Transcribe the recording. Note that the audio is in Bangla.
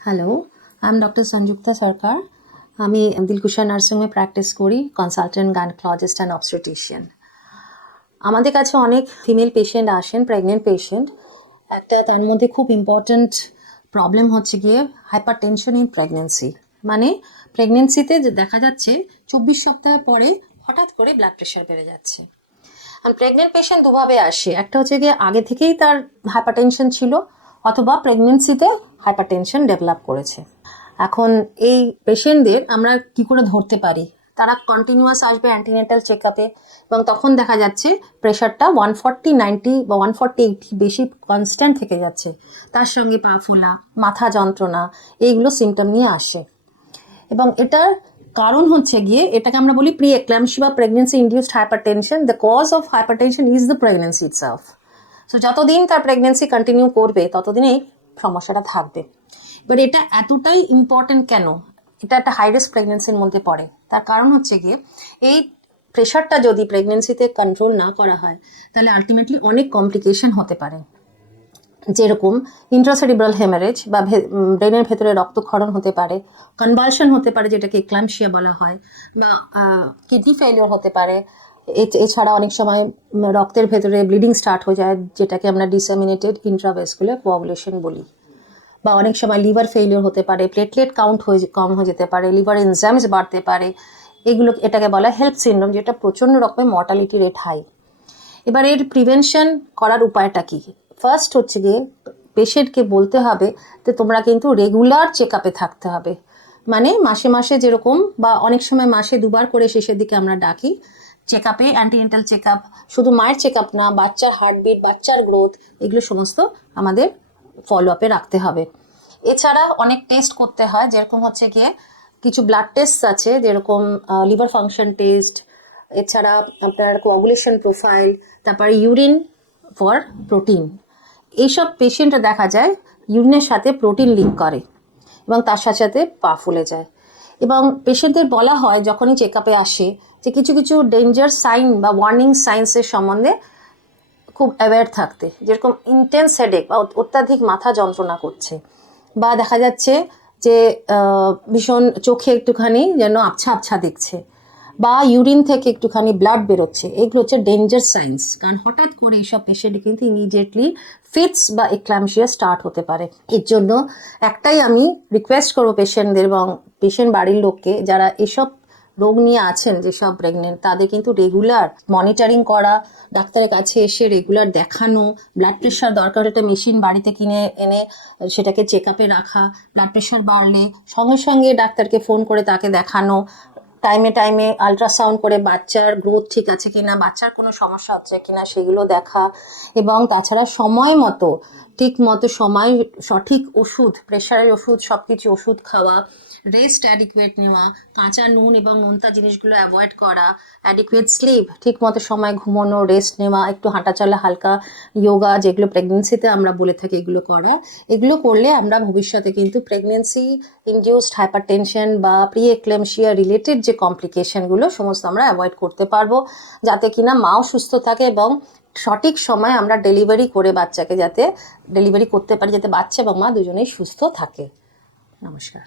Hello, I am doctor Sanjukta সরকার। আমি দিলকুশা নার্সিংহোমে প্র্যাকটিস করি, কনসালটেন্ট গাইনোকোলজিস্ট অ্যান্ড অবস্টেট্রিশিয়ান। আমাদের কাছে অনেক ফিমেল পেশেন্ট আসেন, প্রেগনেন্ট পেশেন্ট। একটা তার মধ্যে খুব ইম্পর্ট্যান্ট প্রবলেম হচ্ছে গিয়ে হাইপারটেনশন ইন প্রেগনেন্সি। মানে প্রেগনেন্সিতে দেখা যাচ্ছে 24 সপ্তাহ পরে হঠাৎ করে ব্লাড প্রেশার বেড়ে যাচ্ছে। আর প্রেগনেন্ট পেশেন্ট দুভাবে আসে, একটা হচ্ছে গিয়ে আগে থেকেই তার হাইপারটেনশন ছিল, অথবা প্রেগনেন্সিতে হাইপারটেনশন ডেভেলপ করেছে। এখন এই পেশেন্টদের আমরা কি করে ধরতে পারি? তারা কন্টিনিউয়াস আসবে অ্যান্টিনেটাল চেক আপে, এবং তখন দেখা যাচ্ছে প্রেশারটা 140/90 বা 140/80 বেশি কনস্ট্যান্ট থেকে যাচ্ছে। তার সঙ্গে পা ফোলা, মাথা যন্ত্রণা, এইগুলো সিমটম নিয়ে আসে। এবং এটার কারণ হচ্ছে গিয়ে, এটাকে আমরা বলি প্রি এক্লাম্পসিয়া বা pregnancy induced hypertension. The cause of hypertension is the pregnancy itself. So যতদিন তার প্রেগনেন্সি কন্টিনিউ করবে ততদিন এই সমস্যাটা থাকবে। এবার এটা এতটাই ইম্পর্টেন্ট কেন? এটা একটা হাই রিস্ক প্রেগনেন্সির মধ্যে পড়ে। তার কারণ হচ্ছে গিয়ে, এই প্রেশারটা যদি প্রেগনেন্সিতে কন্ট্রোল না করা হয় তাহলে আলটিমেটলি অনেক কমপ্লিকেশন হতে পারে, যেরকম ইন্ট্রাসেরিব্রাল হেমারেজ বা ব্রেনের ভেতরে রক্তক্ষরণ হতে পারে, কনভালশন হতে পারে যেটাকে এক্লাম্পসিয়া বলা হয়, বা কিডনি ফেলিওর হতে পারে। এছাড়া অনেক সময় রক্তের ভেতরে ব্লিডিং স্টার্ট হয়ে যায়, যেটাকে আমরা ডিসেমিনেটেড ইন্ট্রাভেসকুলার কোয়াগুলেশন বলি। বা অনেক সময় লিভার ফেলিওর হতে পারে, প্লেটলেট কাউন্ট কম হয়ে যেতে পারে, লিভার এনজাইমস বাড়তে পারে। এটাকে বলা হেল্প সিন্ড্রোম, যেটা প্রচণ্ড রকমের মর্টালিটি রেট হাই। এবার এর প্রিভেনশন করার উপায়টা কি? ফার্স্ট হচ্ছে গিয়ে পেশেন্টকে বলতে হবে যে তোমরা কিন্তু রেগুলার চেক আপে থাকতে হবে। মানে মাসে মাসে যেরকম, বা অনেক সময় মাসে দুবার করে শেষের দিকে আমরা ডাকি চেক আপে, অ্যান্টিনেটাল চেক আপ। শুধু মায়ের চেক আপ না, বাচ্চার হার্টবিট, বাচ্চার গ্রোথ, এগুলো সমস্ত আমাদের ফলো আপে রাখতে হবে। এছাড়া অনেক টেস্ট করতে হয়, যেরকম হচ্ছে গিয়ে কিছু ব্লাড টেস্ট আছে, যেরকম লিভার ফাংশন টেস্ট, এছাড়া আপনার কোয়াগুলেশন প্রোফাইল, তারপরে ইউরিন ফর প্রোটিন। এইসব পেশেন্টে দেখা যায় ইউরিনের সাথে প্রোটিন লিক করে, এবং তার সাথে সাথে পা ফুলে যায়। এবং পেশেন্টদের বলা হয় যখনই চেক আপে আসে যে কিছু কিছু ডেঞ্জার সাইন বা ওয়ার্নিং সাইন্সের সম্বন্ধে খুব অ্যাওয়্যার থাকতে, যেরকম ইন্টেন্স হেডেক বা অত্যাধিক মাথা যন্ত্রণা করছে, বা দেখা যাচ্ছে যে ভীষণ চোখে একটুখানি যেন আবছা আবছা দেখছে, বা ইউরিন থেকে একটুখানি ব্লাড বেরোচ্ছে। এগুলো হচ্ছে ডেঞ্জার সাইন্স, কারণ হঠাৎ করে এইসব পেশেন্ট কিন্তু ইমিডিয়েটলি ফিটস বা এক্লাম্পসিয়া স্টার্ট হতে পারে। এর জন্য একটাই আমি রিকোয়েস্ট করবো পেশেন্টদের এবং পেশেন্ট বাড়ির লোককে, যারা এসব রোগ নিয়ে আছেন, যেসব প্রেগনেন্ট, তাদের কিন্তু রেগুলার মনিটরিং করা, ডাক্তারের কাছে এসে রেগুলার দেখানো, ব্লাড প্রেশার দরকার একটা মেশিন বাড়িতে কিনে এনে সেটাকে চেক আপে রাখা, ব্লাড প্রেশার বাড়লে সঙ্গে সঙ্গে ডাক্তারকে ফোন করে তাকে দেখানো, টাইমে টাইমে আলট্রাসাউন্ড করে বাচ্চার গ্রোথ ঠিক আছে কিনা, বাচ্চার কোনো সমস্যা হচ্ছে কিনা সেগুলো দেখা, এবং তাছাড়া সময় মতো ঠিক মতো সময় সঠিক ওষুধ, প্রেশারের ওষুধ, সব কিছু ওষুধ খাওয়া, রেস্ট অ্যাডিকুয়েট নেওয়া, কাঁচা নুন এবং নোনতা জিনিসগুলো অ্যাভয়েড করা, অ্যাডিকুয়েট স্লিপ, ঠিক মতো সময় ঘুমানো, রেস্ট নেওয়া, একটু হাঁটাচলা, হালকা যোগা, যেগুলো প্রেগনেন্সিতে আমরা বলে থাকি, এগুলো করা। এগুলো করলে আমরা ভবিষ্যতে কিন্তু প্রেগনেন্সি ইনডিউসড হাইপারটেনশন বা প্রি এক্লাম্পসিয়া রিলেটেড যে কমপ্লিকেশনগুলো সমস্ত আমরা অ্যাভয়েড করতে পারবো, যাতে কিনা মাও সুস্থ থাকে এবং সঠিক সময়ে আমরা ডেলিভারি করে বাচ্চাকে যাতে ডেলিভারি করতে পারি, যাতে বাচ্চা এবং মা দুজনেই সুস্থ থাকে। নমস্কার।